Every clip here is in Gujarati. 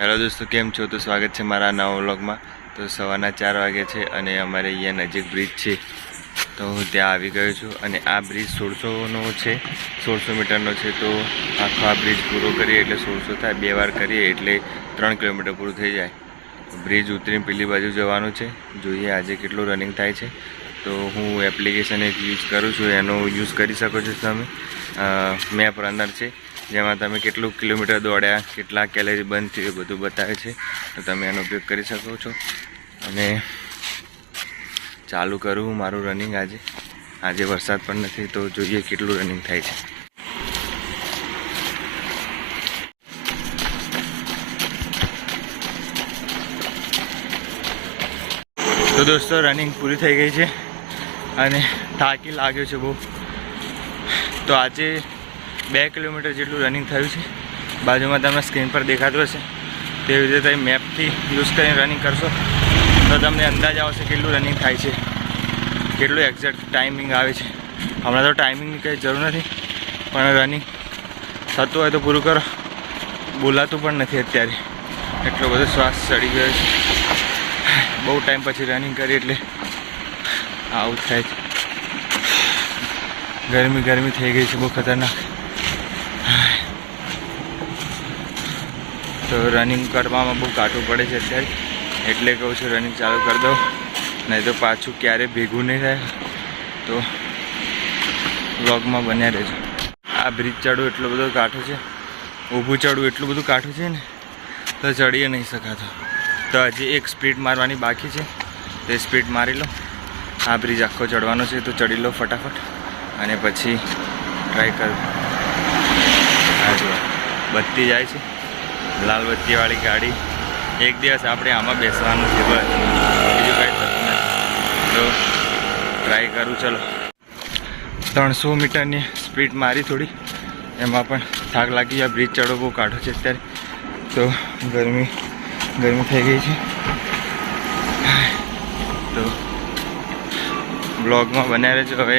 હેલો દોસ્તો, કેમ છો? તો સ્વાગત છે મારા નવા વ્લોગમાં। તો સવારના 4 વાગે છે અને અમારે અહીંયા નજીક બ્રિજ છે, તો હું ત્યાં આવી ગયો છું। અને આ બ્રિજ 1600નો છે, 1600 મીટરનો છે। તો આખો આ બ્રિજ પૂરો કરીએ એટલે 1600 થાય, 2 વાર કરીએ એટલે 3 કિલોમીટર પૂરું થઈ જાય। બ્રિજ ઉતરીને પેલી બાજુ જવાનું છે, જોઈએ આજે કેટલું રનિંગ થાય છે। તો હું એપ્લિકેશન એક યુઝ કરું છું, એનો યુઝ કરી શકો છો તમે। મેપ રનર છે, જેમાં તમે કેટલું કિલોમીટર દોડ્યા, કેટલા કેલેરી બંધ થયું, બધું બતાવે છે। તો તમે એનો ઉપયોગ કરી શકો છો। અને ચાલુ કરું હું મારું રનિંગ। આજે વરસાદ પણ નથી, તો જોઈએ કેટલું રનિંગ થાય છે। તો દોસ્તો, રનિંગ પૂરી થઈ ગઈ છે અને થાકી લાગ્યો છે બહુ। તો આજે 2 કિલોમીટર જેટલું રનિંગ થયું છે। બાજુમાં તમને સ્ક્રીન પર દેખાતું હશે, તેવી રીતે તમે મેપથી યુઝ કરીને રનિંગ કરશો તો તમને અંદાજ આવશે કેટલું રનિંગ થાય છે, કેટલું એક્ઝેક્ટ ટાઈમિંગ આવે છે। હમણાં તો ટાઈમિંગની કંઈ જરૂર નથી, પણ રનિંગ થતું હોય તો પૂરું કરો। બોલાતું પણ નથી અત્યારે, એટલો બધો શ્વાસ ચડી ગયો છે। બહુ ટાઈમ પછી રનિંગ કરી એટલે આવું થાય છે। ગરમી થઈ ગઈ છે બહુ ખતરનાક। તો રનિંગ કરવામાં બહુ કાઠું પડે છે અત્યારે, એટલે કહું છું રનિંગ ચાલુ કરી દો, નહીં તો પાછું ક્યારે ભેગું નહીં થાય। તો વ્લોગમાં બન્યા રહેજો। આ બ્રિજ ચડવું એટલો બધો કાઠું છે, ઊભું ચડવું એટલું બધું કાઠું છે ને, તો ચડી નહીં શકાતો। તો હજી એક સ્પીડ મારવાની બાકી છે, તે સ્પીડ મારી લો। આ બ્રિજ આખો ચડવાનો છે, તો ચડી લો ફટાફટ, અને પછી ટ્રાય કરો। આ જો બત્તી જાય છે, લાલ બત્તીવાળી ગાડી। એક દિવસ આપણે આમાં બેસવાનું છે, બસ બીજું કાંઈ થતું નથી। તો ટ્રાય કરું, ચલો। 300 મીટરની સ્પીડ મારી થોડી, એમાં પણ થાક લાગી ગયા। બ્રિજ ચડવો બહુ કાઢો છે અત્યારે, તો ગરમી થઈ ગઈ છે। તો બ્લોગમાં બન્યા રહેજો। હવે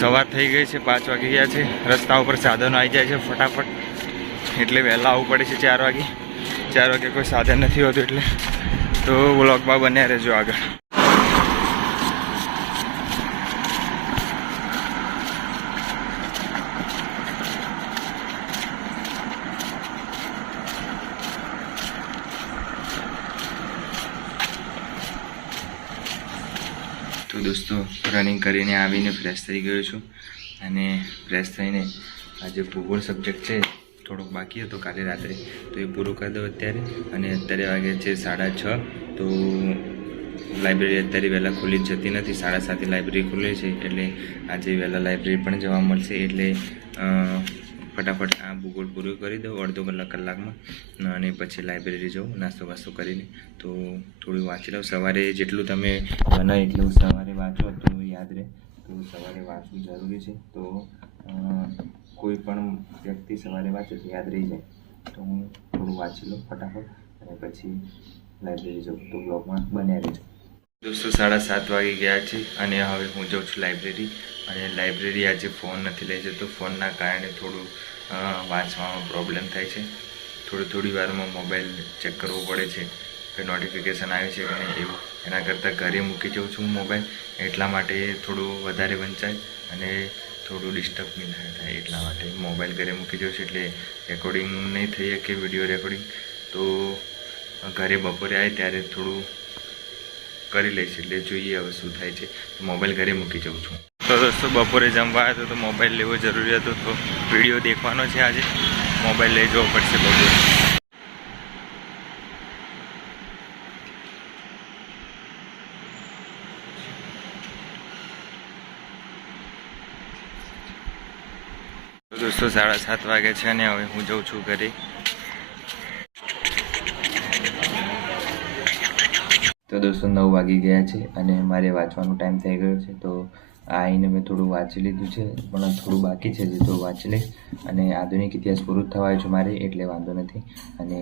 સવાર થઈ ગઈ છે, 5 વાગી ગયા છે। રસ્તા ઉપર સાધનો આવી જાય છે ફટાફટ, એટલે વહેલા આવવું પડે છે 4 વાગે। 4 વાગે કોઈ સાધન નથી હોતું, એટલે તો બ્લોગમાં બન્યા રહેજો આગળ। તો દોસ્તો, રનિંગ કરીને આવીને ફ્રેશ થઈ ગયો છું, અને ફ્રેશ થઈને આજે ભૂગોળ સબ્જેક્ટ છે થોડોક બાકી હતો કાલે રાત્રે, તો એ પૂરું કરી દઉં અત્યારે। અને અત્યારે વાગે છે 6:30। તો લાઇબ્રેરી અત્યારે વહેલા ખુલ્લી જ જતી નથી, 7:30 લાઇબ્રેરી ખુલે છે, એટલે આજે વહેલા લાઇબ્રેરી પણ જવા મળશે। એટલે ફટાફટ આ ભૂગોળ પૂરું કરી દઉં અડધો કલાકમાં, અને પછી લાઇબ્રેરી જાઉં નાસ્તો વાસ્તો કરીને। તો થોડું વાંચી લઉં। સવારે જેટલું તમે બને એટલું સવારે વાંચો તો યાદ રહે। તો સવારે વાંચવું જરૂરી છે। તો કોઈ પણ વ્યક્તિ સવારે વાંચે તો યાદ રહી જાય। તો હું થોડું વાંચી લઉં ફટાફટ, અને પછી લાઇબ્રેરી જાઉં। તો બ્લોગમાં બન્યા રહેજો। દોસ્તો, 7:30 વાગી ગયા છે, અને હવે હું જાઉં છું લાઇબ્રેરી। અને લાઇબ્રેરી આજે ફોન નથી લઈ જતો, ફોનના કારણે થોડું વાંચવામાં પ્રોબ્લેમ થાય છે। થોડી વારમાં મોબાઈલ ચેક કરવો પડે છે કે નોટિફિકેશન આવે છે કે નહીં એવું। એના કરતાં ઘરે મૂકી જાઉં છું મોબાઈલ, એટલા માટે થોડું વધારે વંચાય અને થોડું ડિસ્ટર્બ બી ના થાય, એટલા માટે મોબાઈલ ઘરે મૂકી જાઉં છું। એટલે રેકોર્ડિંગ નહીં થઈ શકે, વિડીયો રેકોર્ડિંગ। તો ઘરે બપોરે આવે ત્યારે થોડું કરી લઈશ, એટલે જોઈએ હવે શું થાય છે। મોબાઈલ ઘરે મૂકી જાઉં છું। તો દોસ્તો, બપોરે જમવા આવ્યો તો મોબાઈલ લેવો જરૂરી હતો, તો વિડીયો દેખવાનો છે આજે, મોબાઈલ લઈ જવો પડશે બપોરે। તો દોસ્તો, 7:30 વાગ્યા છે, અને હવે હું જાઉં છું ઘરે। તો દોસ્તો, 9 વાગી ગયા છે, અને મારે વાંચવાનો ટાઈમ થઈ ગયો છે। તો આવીને મેં થોડું વાંચી લીધું છે, પણ થોડું બાકી છે, જે તો વાંચી લઈશ। અને આધુનિક ઇતિહાસ પૂરું થવા આવ્યું છે મારે, એટલે વાંધો નથી। અને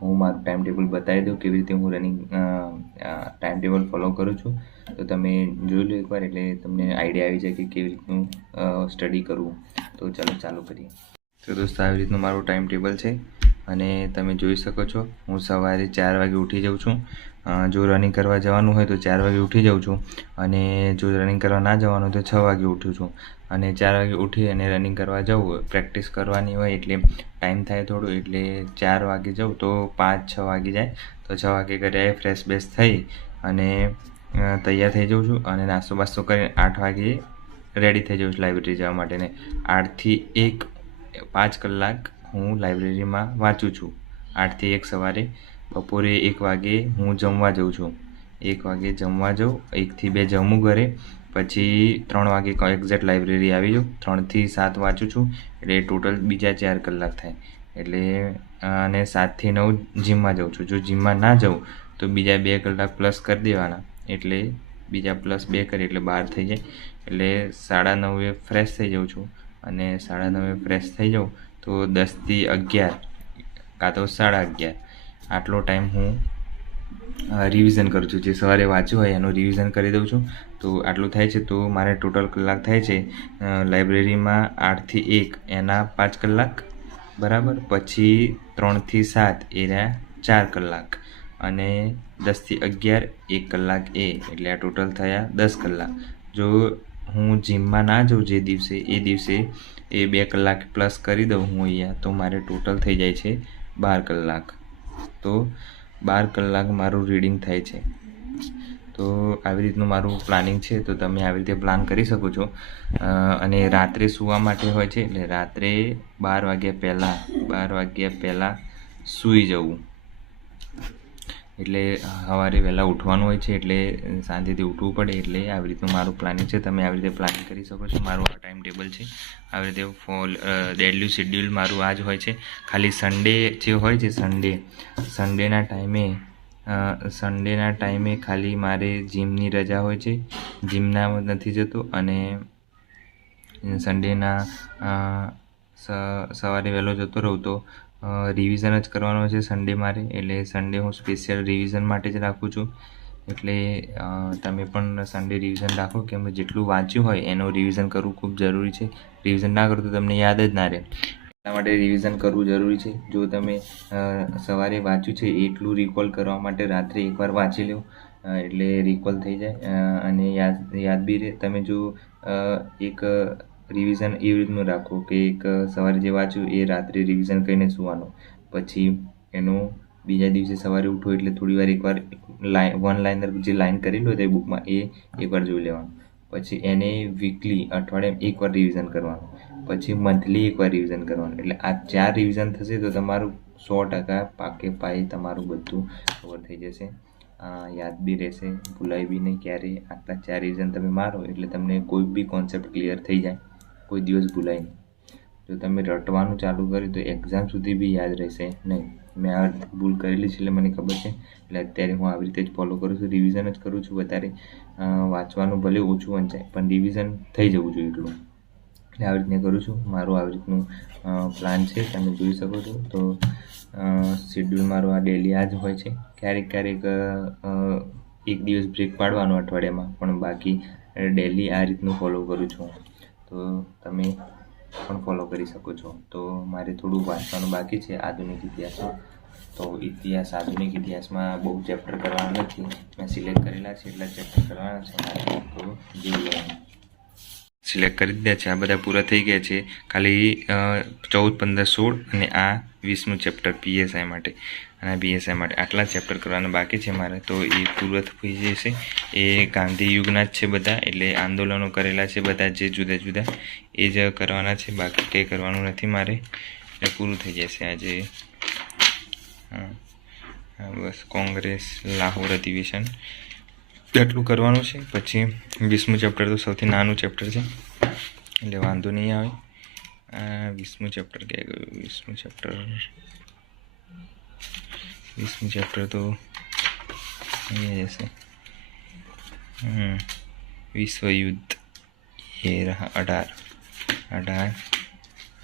હું મારું ટાઈમ ટેબલ બતાવી દઉં કેવી રીતે હું રનિંગ ટાઈમ ટેબલ ફોલો કરું છું। તો તમે જોઈ લો એકવાર, એટલે તમને આઈડિયા આવી જાય કે કેવી રીતનું સ્ટડી કરવું। તો ચાલો ચાલુ કરીએ। તો દોસ્તો, આવી રીતનું મારું ટાઈમ ટેબલ છે, અને તમે જોઈ શકો છો હું સવારે 4 વાગે ઉઠી જાઉં છું. જો રનિંગ કરવા જવાનું હોય તો 4 વાગે ઉઠી જાઉં છું, અને જો રનિંગ કરવા ના જવાનું હોય તો 6 વાગે ઉઠું છું. અને 4 વાગે ઉઠી અને રનિંગ કરવા જવું, પ્રેક્ટિસ કરવાની હોય એટલે ટાઈમ થાય થોડું, એટલે 4 વાગે જાઉં તો 5-6 વાગી જાય. તો 6 વાગે ઘરે ફ્રેશ બેશ થઈ અને તૈયાર થઈ જાઉં છું, અને નાસ્તો બાસ્તો કરીને 8 વાગે રેડી થઈ જાઉં છું લાઇબ્રેરી જવા માટે. ને 8 થી 1 5 કલાક હું લાઇબ્રેરીમાં વાંચું છું. 8 થી 1 સવારે. બપોરે 1 વાગે હું જમવા જાઉં છું. 1 વાગે જમવા જાઉં, 1 થી 2 જમું ઘરે, પછી 3 વાગે એક્ઝેક્ટ લાઇબ્રેરી આવી જાઉં. 3 થી 7 વાંચું છું, એટલે ટોટલ બીજા 4 કલાક થાય. એટલે અને 7 થી 9 જીમમાં જાઉં છું. જો જીમમાં ના જાઉં તો બીજા 2 કલાક પ્લસ કરી દેવાના, એટલે બીજા +2 કરી એટલે 12 થઈ જાય. એટલે 9:30 ફ્રેશ થઈ જાઉં છું, અને 9:30 ફ્રેશ થઈ જાઉં તો 10 થી 11 કાં તો 11:30 આટલો ટાઈમ હું રિવિઝન કરું છું. જે સવારે વાંચ્યું હોય એનું રિવિઝન કરી દઉં છું. તો આટલું થાય છે, તો મારે ટોટલ કલાક થાય છે લાઇબ્રેરીમાં 8 થી 1 એના 5 કલાક બરાબર. પછી 3 થી 7 એ રહ્યા 4 કલાક, અને 10 થી 11 1 કલાક એટલે આ ટોટલ થયા 10 કલાક. જો હું જીમમાં ના જાઉં જે દિવસે, એ દિવસે એ 2 કલાક પ્લસ કરી દઉં હું અહીંયા, તો મારે ટોટલ થઈ જાય છે 12 કલાક. તો 12 કલાક મારું રીડિંગ થાય છે. તો આવી રીતનું મારું પ્લાનિંગ છે. તો તમે આવી રીતે પ્લાન કરી શકો છો. અને રાત્રે સૂવા માટે હોય છે, એટલે રાત્રે 12 વાગ્યા પહેલાં સૂઈ જવું. એટલે સવારે વહેલા ઉઠવાનું હોય છે, એટલે શાંતિથી ઉઠવું પડે. એટલે આવી રીતનું મારું પ્લાનિંગ છે. તમે આવી રીતે પ્લાનિંગ કરી શકો છો. મારું આ ટાઈમ ટેબલ છે. આવી રીતે ડેલી શેડ્યુલ મારું આ જ હોય છે. ખાલી સન્ડે જે હોય છે, સન્ડેના ટાઈમે ખાલી મારે જીમની રજા હોય છે, જીમના નથી જતો. અને સન્ડેના સવારે વહેલો જતો રહું તો રિવિઝન જ કરવાનો છે સન્ડે મારે. એટલે સન્ડે હું સ્પેશિયલ રિવિઝન માટે જ રાખું છું. એટલે તમે પણ સન્ડે રિવિઝન રાખો, કેમ કે જેટલું વાંચ્યું હોય એનું રિવિઝન કરવું ખૂબ જરૂરી છે. રિવિઝન ના કરો તો તમને યાદ જ ના રહે. એટલા માટે રિવિઝન કરવું જરૂરી છે. જો તમે સવારે વાંચ્યું છે એટલું રિકોલ કરવા માટે રાત્રે એકવાર વાંચી લો, એટલે રિકોલ થઈ જાય અને યાદ બી રહે. તમે જો એક રિવિઝન એવી રીતનું રાખો કે એક સવારે જે વાંચ્યું એ રાત્રે રિવિઝન કરીને સૂવાનું, પછી એનું બીજા દિવસે સવારે ઉઠો એટલે થોડી વાર એકવાર વન લાઇનર જે લાઇન કરેલું હોય તે બુકમાં એ એકવાર જોઈ લેવાનું. પછી એને વીકલી અઠવાડિયામાં એકવાર રિવિઝન કરવાનું, પછી મંથલી એકવાર રિવિઝન કરવાનું. એટલે આ 4 રિવિઝન થશે તો તમારું 100% પાકે પાયે તમારું બધું કવર થઈ જશે. યાદ બી રહેશે, ભૂલાય બી નહીં ક્યારેય. આટલા 4 રિવિઝન તમે મારો એટલે તમને કોઈ બી કોન્સેપ્ટ ક્લિયર થઈ જાય, કોઈ દિવસ ભૂલાય નહીં. જો તમે રટવાનું ચાલુ કર્યું તો એક્ઝામ સુધી બી યાદ રહેશે નહીં. મેં આ ભૂલ કરેલી છે એટલે મને ખબર છે. એટલે અત્યારે હું આવી રીતે જ ફોલો કરું છું, રિવિઝન જ કરું છું વધારે. વાંચવાનું ભલે ઓછું વંચાય પણ રિવિઝન થઈ જવું જોઈએ એટલું. એટલે આવી રીતના કરું છું. મારું આવી રીતનું પ્લાન છે, તમે જોઈ શકો છો. તો શેડ્યુલ મારું આ ડેલી આ જ હોય છે. ક્યારેક એક દિવસ બ્રેક પાડવાનો અઠવાડિયામાં, પણ બાકી ડેલી આ રીતનું ફોલો કરું છું. તો તમે પણ ફોલો કરી શકો છો. તો મારે થોડું વાંચવાનું બાકી છે આધુનિક ઇતિહાસમાં. તો આધુનિક ઇતિહાસમાં બહુ ચેપ્ટર કરવાના નથી, મેં સિલેક્ટ કરેલા છે એટલા ચેપ્ટર કરવાના છે મારે. તો જોઈ લેવાનું. સિલેક્ટ કરી દીધા છે, આ બધા પૂરા થઈ ગયા છે. ખાલી 14, 15, 16 અને આ 20મું ચેપ્ટર PSI માટે, અને PSI માટે આટલા ચેપ્ટર કરવાના બાકી છે મારે. તો એ પૂરા થઈ જશે. એ ગાંધી યુગના જ છે બધા, એટલે આંદોલનો કરેલા છે બધા જે જુદા જુદા, એ જ કરવાના છે. બાકી કંઈ કરવાનું નથી મારે. એટલે પૂરું થઈ જશે આજે. બસ કોંગ્રેસ લાહોર અધિવેશન એટલું કરવાનું છે. પછી 20મું ચેપ્ટર તો સૌથી નાનું ચેપ્ટર છે, એટલે વાંધો નહીં આવે. 20મું ચેપ્ટર ક્યાં ગયું? 20મું ચેપ્ટર તો અહીંયા જશે. વિશ્વયુદ્ધ એ રહા 18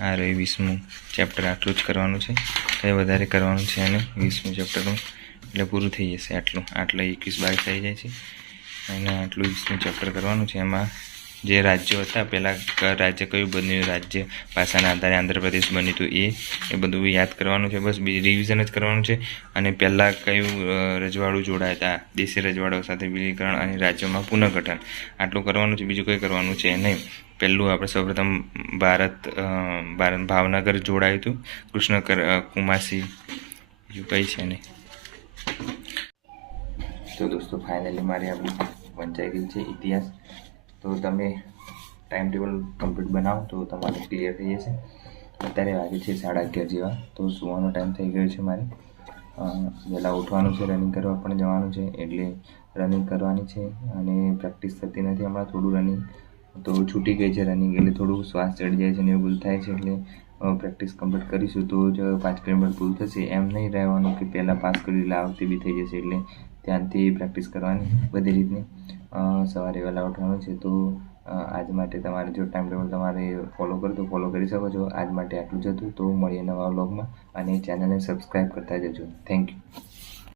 આ રહ્યું 20મું ચેપ્ટર. આટલું જ કરવાનું છે, કંઈ વધારે કરવાનું છે અને 20મું ચેપ્ટરનું એટલે પૂરું થઈ જશે. આટલા 21-22 થઈ જાય છે, અને આટલું 20મું ચેપ્ટર કરવાનું છે. એમાં જે રાજ્યો હતા પહેલાં રાજ્ય કયું બન્યું, રાજ્ય ભાષાના આધારે આંધ્રપ્રદેશ બન્યું હતું એ બધું યાદ કરવાનું છે. બસ રિવિઝન જ કરવાનું છે. અને પહેલાં કયું રજવાડું જોડાયા હતા, દેશી રજવાડાઓ સાથે વિલીકરણ અને રાજ્યોમાં પુનઃગઠન, આટલું કરવાનું છે. બીજું કંઈ કરવાનું છે નહીં. પહેલું આપણે સૌપ્રથમ ભારત ભાવનગર જોડાયું હતું, કૃષ્ણ કુમાસી, બીજું કંઈ છે નહીં. તો દોસ્તો ફાઇનલી મારી આપણી વંચાઈ ગઈ છે ઇતિહાસ. તો તમે ટાઈમ ટેબલ કમ્પ્લીટ બનાવો તો તમારે ક્લિયર થઈ જશે. અત્યારે વાગે છે 11:30 જેવા, તો સુવાનો ટાઈમ થઈ ગયો છે મારે. વહેલા ઉઠવાનું છે, રનિંગ કરવા પણ જવાનું છે, એટલે રનિંગ કરવાની છે. અને પ્રેક્ટિસ થતી નથી હમણાં, થોડું રનિંગ તો છૂટી ગઈ છે રનિંગ, એટલે થોડું શ્વાસ ચડી જાય છે ને એવું બધું થાય છે. એટલે પ્રેક્ટિસ કમ્પ્લીટ કરીશું તો જ 5 કિલોમીટર પૂરું થશે. એમ નહીં રહેવાનું કે પહેલાં પાસ કરી એટલે આ વખતે બી થઈ જશે. એટલે ધ્યાનથી પ્રેક્ટિસ કરવાની બધી રીતની. સવારે વહેલા ઉઠવાનું છે. તો આજ માટે તમારે જો ટાઈમ ટેબલ તમારે ફોલો કરો તો ફોલો કરી શકો છો. આજ માટે આટલું જ હતું. તો મળીએ નવા વ્લોગમાં, અને ચેનલને સબસ્ક્રાઈબ કરતા જજો. Thank you.